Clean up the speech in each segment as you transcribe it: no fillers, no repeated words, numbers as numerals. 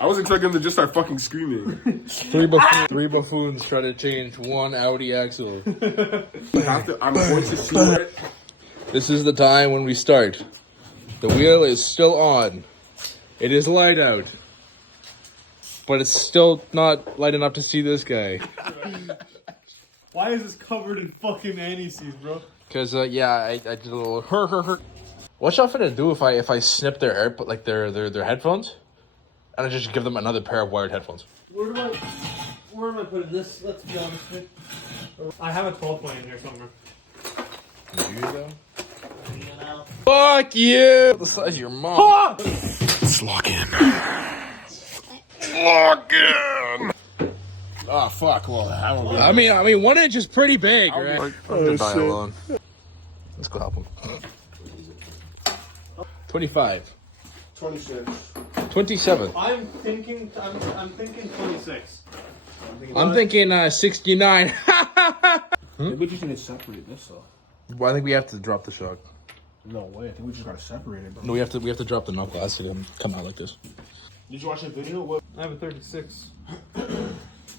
I was expecting them to just start fucking screaming. Three buffoons try to change one Audi axle. I'm going to see it. This is the time when we start. The wheel is still on. It is light out. But it's still not light enough to see this guy. Why is this covered in fucking anti-seize, bro? Because, yeah, I did a little What's y'all finna do if I snip their their headphones? And I just give them another pair of wired headphones? Where am I putting this? Let's be honest with you. I have a 12-point in here somewhere. You go? Fuck you! The size of your mom. Let's lock in. Lock in! Oh, fuck. Well, I mean, 1 inch is pretty big, right? I'm gonna die alone. Let's go help him. 25. 26. 27. I'm thinking 26. I'm thinking 69. Maybe we just need to separate this, though. Well, I think we have to drop the shock. No way. I think we just gotta separate it, bro. No, we have to drop the knuckles to come out like this. Did you watch the video? What? I have a 36.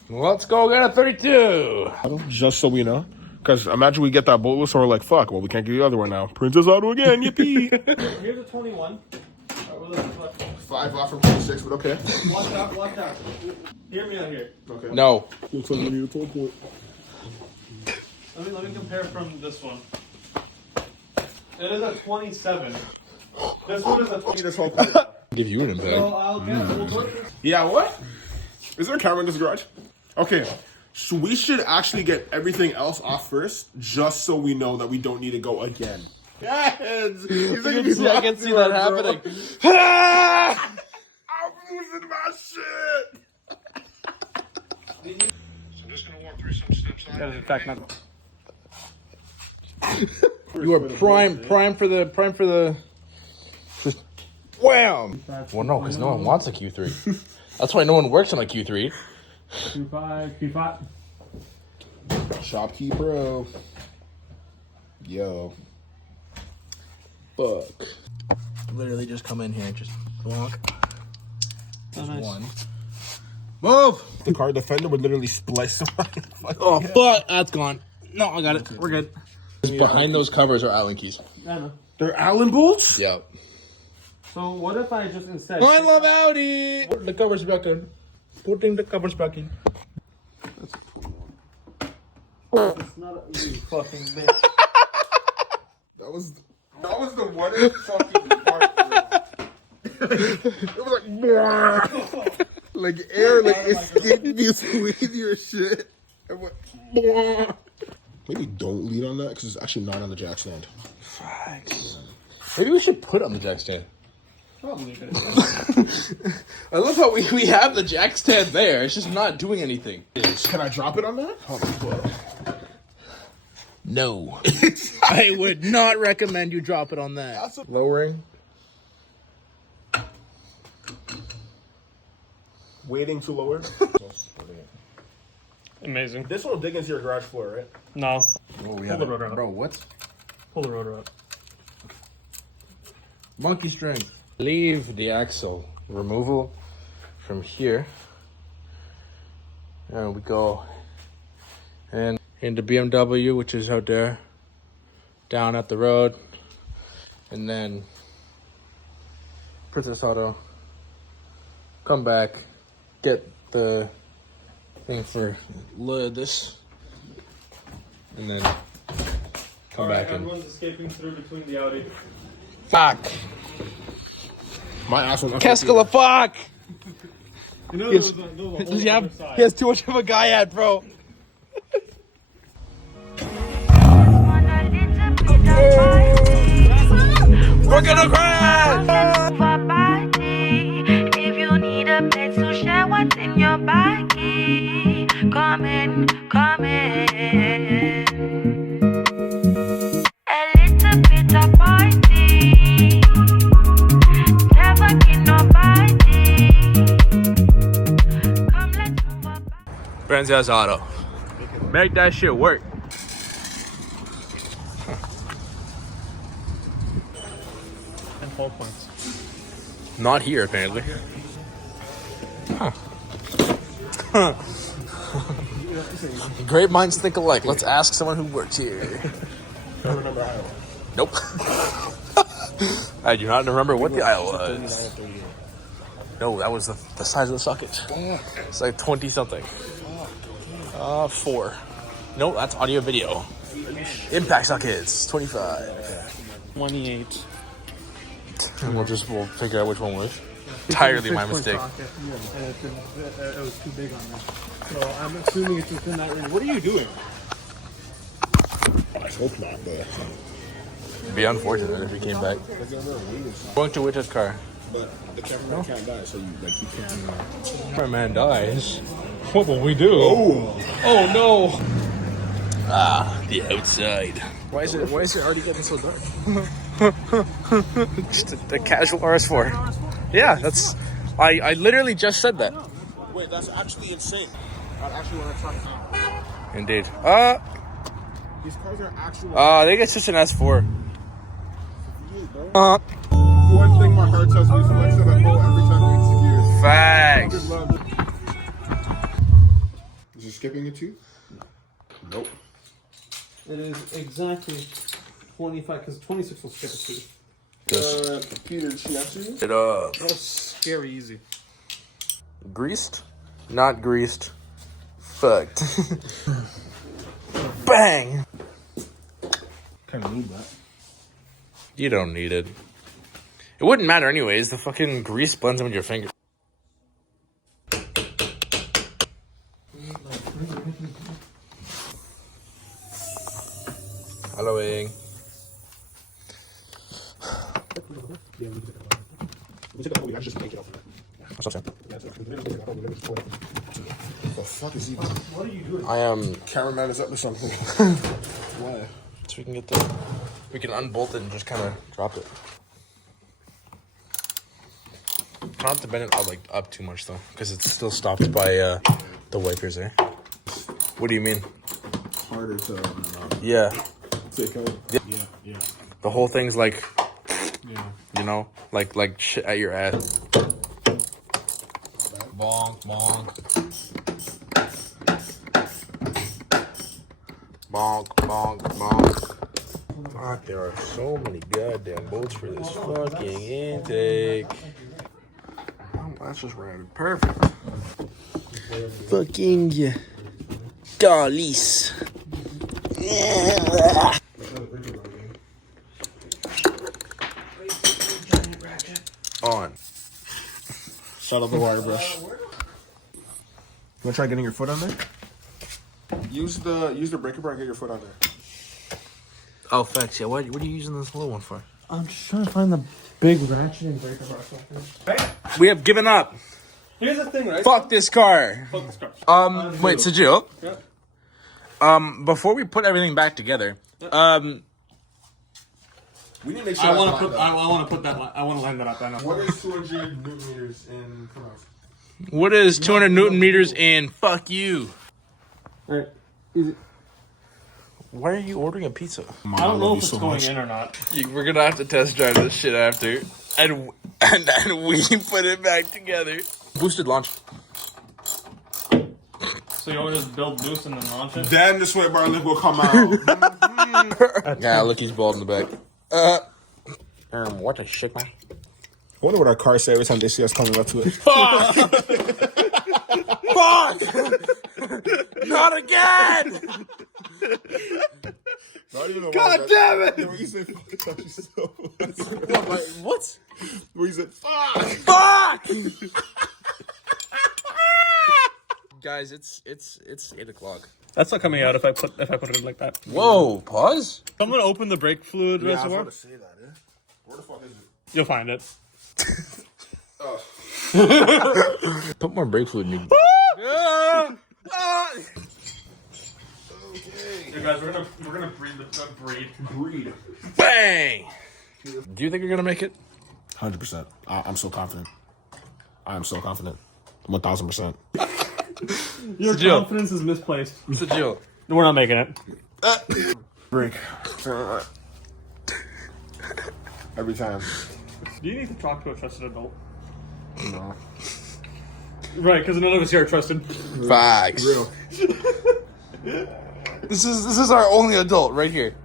Let's go get a 32. Just so we know. Because imagine we get that boltless or we're like, fuck, well, we can't get the other one now. Princess Auto again, yippee. Here's a 21. 5 off from 26, but okay. Watch out. Hear me out here. Okay. No. Looks like we need a 12 point. Let me compare from this one. It is a 27. This one is a 20. This whole point. Give you an impact. So I'll get we'll go through. Yeah, what? Is there a camera in this garage? Okay. So we should actually get everything else off first, just so we know that we don't need to go again. Yes! I can see that happening. I'm losing my shit! So I'm just going to walk through some steps. That is in fact not. You are prime for the. Just wham! Well, no, because no one wants a Q3. That's why no one works on a Q3. Q5. Shopkeep Pro. Yo. Fuck. Literally just come in here and just walk. Oh, nice. One. Move! The car defender would literally splice somebody. Oh, fuck. That's gone. No, I got it. We're good. Behind those covers are Allen keys. I know. They're Allen bolts? Yep. So what if I just instead... I love Audi! Put the covers back in. Putting the covers back in. It's not a... You fucking bitch. That was the worst fucking part. It was like, like air, like escaped between your shit. And went, maybe don't lean on that because it's actually not on the jack stand. Facts. Maybe we should put it on the jack stand. Probably. I love how we have the jack stand there. It's just not doing anything. Can I drop it on that? No. I would not recommend you drop it on that. Lowering. Waiting to lower. Amazing. This will dig into your garage floor, right? No. Oh, Pull the rotor up. Bro, what? Pull the rotor up. Monkey strength. Leave the axle removal from here. And we go and into BMW, which is out there, down at the road, and then Princess Auto. Come back, get the thing for this, and then come back in. Everyone's escaping through between the Audi. Fuck. My ass will not. Qu'est-ce que le fuck? You know, Yes. there's a whole other side. He has too much of a guy at, bro. We're gonna crash! If you need a place to share what's in your body, come in. A little bit of party, never get nobody. Come, let's move up. Princess Auto. Make that shit work. And 12 points. Not here, apparently. Great minds think alike. Let's ask someone who works here. Nope. I do not remember what the aisle was. No, that was the size of the socket. It's like 20 something. 4. No, that's audio video. Impact sockets, 25. 28. And we'll figure out which one was. Entirely my mistake. It was too big on there. So I'm assuming it's within that range. What are you doing? I hope not, but It'd be unfortunate if we came back. Going to Witch's car. but the cameraman can't die, so you can't. Cameraman dies. What will we do? Oh no! Ah, the outside. Why is it already getting so dark? Just a casual RS4. Yeah, that's. I literally just said that. wait, that's actually insane. I actually want to try. Indeed. These cars are actually. I think it's just an S4. One thing my heart tells me is flex it up every time we execute. Facts. Is it skipping it too? Nope. It is exactly 25, because 26 will skip it too. Peter, did she answer you? It up. That was scary easy. Greased? Not greased. Fucked. Bang! Kind of need that. You don't need it. It wouldn't matter anyways. The fucking grease blends in with your finger. Halloween. What's up, Sam? What the fuck is he? What are you doing? I am. Cameraman is up to something. Why? So we can get we can unbolt it and just kind of drop it. Not have to bend it up too much though, because it's still stopped by the wipers there. What do you mean? Harder to Yeah. take out. Yeah. The whole thing's like, Yeah. you know, like shit at your ass. Bonk, bonk. Bonk, bonk, bonk. Fuck, there are so many goddamn bolts for this fucking intake. Oh, that's just rounded perfect. Fucking dollies. On. Shut up the wire brush. You wanna try getting your foot on there? Use the breaker bar and get your foot on there. Oh, facts. Yeah, what are you using this little one for? I'm just trying to find the big ratchet and breaker bar fuckers. We have given up. Here's the thing, right? Fuck this car. Fuck this car. Wait, Sajil. Yeah. Before we put everything back together, We need to make sure. I want to line that up. I know. What is 200 newton meters in kilograms? what is 200 Newton meters in fuck you? Alright. Easy. Why are you ordering a pizza? I don't know if it's going in or not. We're gonna have to test drive this shit after, and we put it back together. Boosted launch. So you want to just build boost and then launch it? Then the sweat bar lip will come out. Yeah, look, he's bald in the back. What a shit, man. I wonder what our cars say every time they see us coming up to it. Fuck! Fuck! Not again! God damn it! Where you said fuck, What? Where you said fuck! Fuck! Guys, it's 8 o'clock. That's not coming out if I put it like that. Whoa, pause? I'm gonna open the brake fluid Yeah, I was reservoir. about to say that, eh? Where the fuck is it? You'll find it. Put more brake fluid in you. Hey guys, we're gonna breed. Bang! Do you think you're gonna make it? 100%. I'm so confident. I am so confident. 1000%. Your Jill. confidence is misplaced. What's the deal? We're not making it. Break. Every time. Do you need to talk to a trusted adult? No. Right, because none of us here are trusted. Facts. Real. This is our only adult right here.